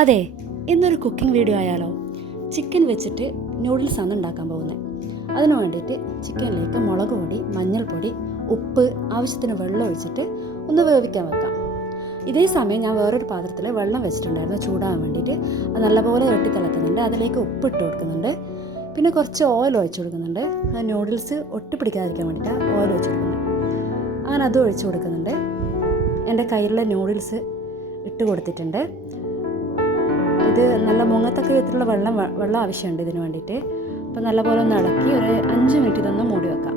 അതെ, ഇന്നൊരു cooking video ആയാലോ? ചിക്കൻ വെച്ചിട്ട് നൂഡിൽസാണ് ഉണ്ടാക്കാൻ പോകുന്നത്. അതിന് വേണ്ടിയിട്ട് ചിക്കനിലേക്ക് മുളക് പൊടി, മഞ്ഞൾപ്പൊടി, ഉപ്പ്, ആവശ്യത്തിന് വെള്ളം ഒഴിച്ചിട്ട് ഒന്ന് വേവിക്കാൻ വെക്കാം. ഇതേ സമയം ഞാൻ വേറൊരു പാത്രത്തിൽ വെള്ളം വെച്ചിട്ടുണ്ടായിരുന്നു ചൂടാകാൻ വേണ്ടിയിട്ട്. അത് നല്ലപോലെ വെട്ടിത്തിളക്കുന്നുണ്ട്. അതിലേക്ക് ഉപ്പിട്ട് കൊടുക്കുന്നുണ്ട്. പിന്നെ കുറച്ച് ഓയിൽ ഒഴിച്ച് കൊടുക്കുന്നുണ്ട്. ആ നൂഡിൽസ് ഒട്ടിപ്പിടിക്കാതിരിക്കാൻ വേണ്ടിയിട്ടാണ് ഓയിൽ ഒഴിച്ച് കൊടുക്കുന്നത്. അങ്ങനെ അതും ഒഴിച്ച് കൊടുക്കുന്നുണ്ട്. എൻ്റെ കയ്യിലുള്ള നൂഡിൽസ് ഇട്ട് കൊടുത്തിട്ടുണ്ട്. ഇത് നല്ല മുങ്ങത്തക്ക വിധത്തിലുള്ള വെള്ളം ആവശ്യമുണ്ട് ഇതിന് വേണ്ടിയിട്ട്. അപ്പോൾ നല്ലപോലെ ഒന്ന് ഇളക്കി ഒരു 5 മിനിറ്റ് ഇതൊന്ന് മൂടി വെക്കാം.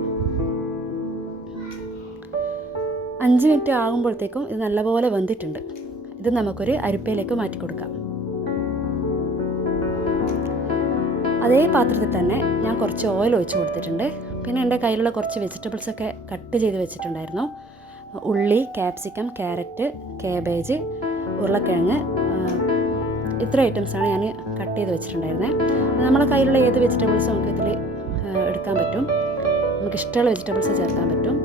5 മിനിറ്റ് ആകുമ്പോഴത്തേക്കും ഇത് നല്ലപോലെ വെന്തിട്ടുണ്ട്. ഇത് നമുക്കൊരു അരിപ്പയിലേക്ക് മാറ്റി കൊടുക്കാം. അതേ പാത്രത്തിൽ തന്നെ ഞാൻ കുറച്ച് ഓയിൽ ഒഴിച്ച് കൊടുത്തിട്ടുണ്ട്. പിന്നെ എൻ്റെ കയ്യിലുള്ള കുറച്ച് വെജിറ്റബിൾസൊക്കെ കട്ട് ചെയ്ത് വെച്ചിട്ടുണ്ടായിരുന്നു. ഉള്ളി, ക്യാപ്സിക്കം, ക്യാരറ്റ്, കാബേജ്, ഉരുളക്കിഴങ്ങ്, ഇത്ര ഐറ്റംസാണ് ഞാൻ കട്ട് ചെയ്ത് വെച്ചിട്ടുണ്ടായിരുന്നത്. നമ്മളെ കയ്യിലുള്ള ഏത് വെജിറ്റബിൾസും നമുക്ക് ഇതിൽ എടുക്കാൻ പറ്റും. നമുക്ക് ഇഷ്ടമുള്ള വെജിറ്റബിൾസ് ചേർക്കാൻ പറ്റും.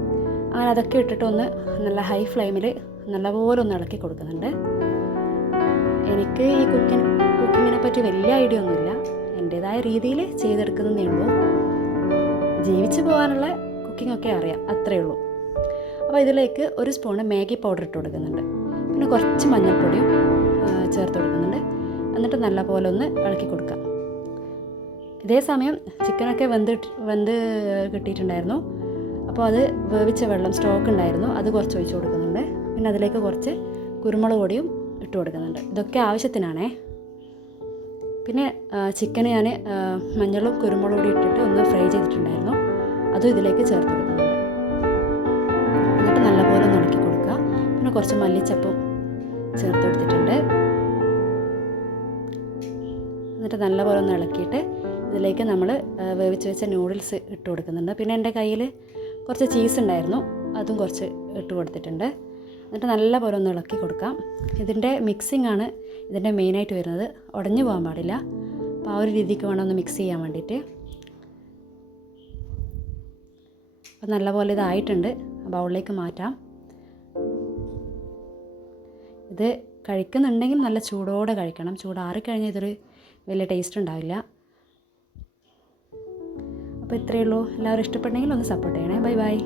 അങ്ങനെ അതൊക്കെ ഇട്ടിട്ട് ഒന്ന് നല്ല ഹൈ ഫ്ലെയിമിൽ നല്ലപോലെ ഒന്ന് ഇളക്കി കൊടുക്കുന്നുണ്ട്. എനിക്ക് ഈ കുക്കിങ്ങിനെ പറ്റി വലിയ ഐഡിയ ഒന്നുമില്ല. എൻ്റേതായ രീതിയിൽ ചെയ്തെടുക്കുന്നതേ ഉള്ളൂ. ജീവിച്ച് പോകാനുള്ള കുക്കിങ്ങൊക്കെ അറിയാം, അത്രയേ ഉള്ളൂ. അപ്പോൾ ഇതിലേക്ക് 1 സ്പൂണ് മാഗി പൗഡർ ഇട്ട് കൊടുക്കുന്നുണ്ട്. പിന്നെ കുറച്ച് മഞ്ഞൾപ്പൊടിയും ചേർത്ത് കൊടുക്കുന്നുണ്ട്. എന്നിട്ട് നല്ലപോലെ ഒന്ന് ഇളക്കി കൊടുക്കാം. ഇതേ സമയം ചിക്കനൊക്കെ വെന്ത് കിട്ടിയിട്ടുണ്ടായിരുന്നു. അപ്പോൾ അത് വേവിച്ച വെള്ളം സ്റ്റോക്ക് ഉണ്ടായിരുന്നു, അത് കുറച്ച് ഒഴിച്ച് കൊടുക്കുന്നുണ്ട്. പിന്നെ അതിലേക്ക് കുറച്ച് കുരുമുളക് പൊടിയും ഇട്ട് കൊടുക്കുന്നുണ്ട്. ഇതൊക്കെ ആവശ്യത്തിനാണേ. പിന്നെ ചിക്കന് ഞാൻ മഞ്ഞളും കുരുമുളക് പൊടി ഇട്ടിട്ട് ഒന്ന് ഫ്രൈ ചെയ്തിട്ടുണ്ടായിരുന്നു, അതും ഇതിലേക്ക് ചേർത്ത് കൊടുക്കുന്നുണ്ട്. എന്നിട്ട് നല്ലപോലെ ഒന്ന് ഇളക്കി കൊടുക്കുക. പിന്നെ കുറച്ച് മല്ലിച്ചപ്പും ചേർത്ത് കൊടുത്തിട്ടുണ്ട്. എന്നിട്ട് നല്ലപോലെ ഒന്ന് ഇളക്കിയിട്ട് ഇതിലേക്ക് നമ്മൾ വേവിച്ച് വെച്ച നൂഡിൽസ് ഇട്ട് കൊടുക്കുന്നുണ്ട്. പിന്നെ എൻ്റെ കയ്യിൽ കുറച്ച് ചീസ് ഉണ്ടായിരുന്നു, അതും കുറച്ച് ഇട്ട് കൊടുത്തിട്ടുണ്ട്. എന്നിട്ട് നല്ലപോലെ ഒന്ന് ഇളക്കി കൊടുക്കാം. ഇതിൻ്റെ മിക്സിംഗ് ആണ് ഇതിൻ്റെ മെയിനായിട്ട് വരുന്നത്. ഉടഞ്ഞു പോകാൻ പാടില്ല. അപ്പോൾ ആ ഒരു രീതിക്ക് വേണം ഒന്ന് മിക്സ് ചെയ്യാൻ വേണ്ടിയിട്ട്. അപ്പോൾ നല്ലപോലെ ഇതായിട്ടുണ്ട്. ബൗളിലേക്ക് മാറ്റാം. ഇത് കഴിക്കുന്നുണ്ടെങ്കിൽ നല്ല ചൂടോടെ കഴിക്കണം. ചൂടാറിക്കഴിഞ്ഞാൽ ഇതൊരു വലിയ ടേസ്റ്റ് ഉണ്ടാവില്ല. അപ്പോൾ ഇത്രയേ ഉള്ളൂ. എല്ലാവരും ഇഷ്ടപ്പെട്ടെങ്കിൽ ഒന്ന് സപ്പോർട്ട് ചെയ്യണേ. Bye bye.